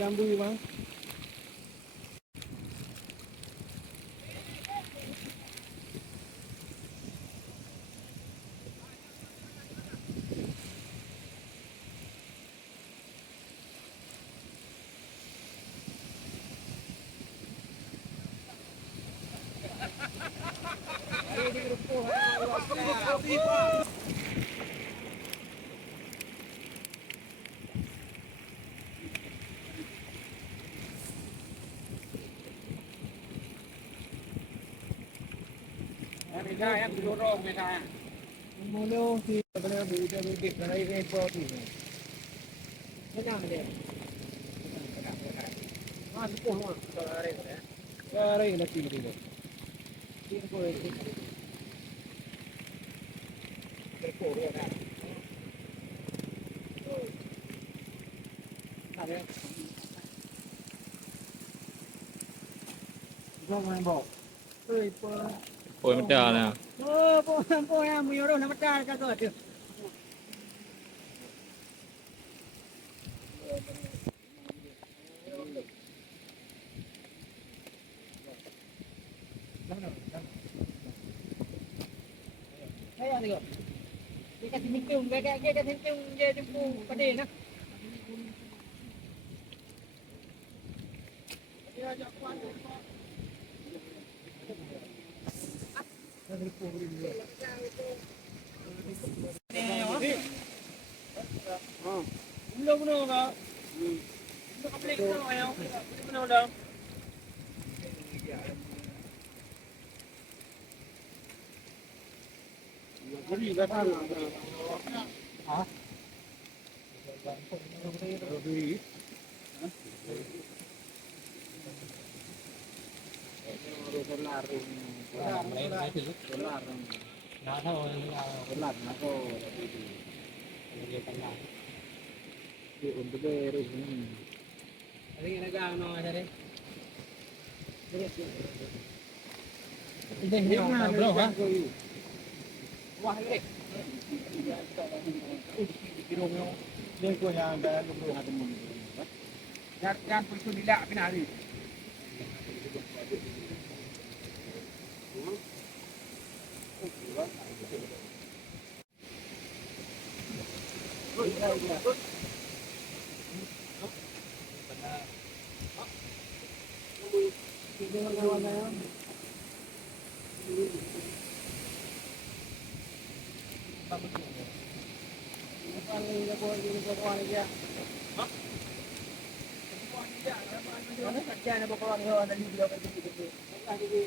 Rambu bang.ไม่ได้ครับดูโรคไม่ได้ Mulu si benar benar begitu kalau ini ekor ni. Senang dia. Mas pun mau kalau hari ni. Hari ni lagi ni. Ini kau ini. Ekor dia kan. Ada. Kau main bol. Oi, apa? โอ้ยมันด่าเลยอ่ะ po ya, mo yoro na matar ka to. Kaya ni ko. Di kasi nikum, kaya kasi nikum je jumpu pade na. Benar-benar ka. Nakaplik na kayo. Benar-benar lang. Beri dah tahu. Ha? Beri. Dolar. Dolar. Nah, tahu dolar aku. Untuk beru ini. Ada yang nak ano ada deh. Ini mana bro ha? Wah ini. Kilo ni. Dia ko yang dah lu ada mun. Jangan pergi tidak kena hari. Kerja nak bawa orang ada video kan gitu. Kan jadi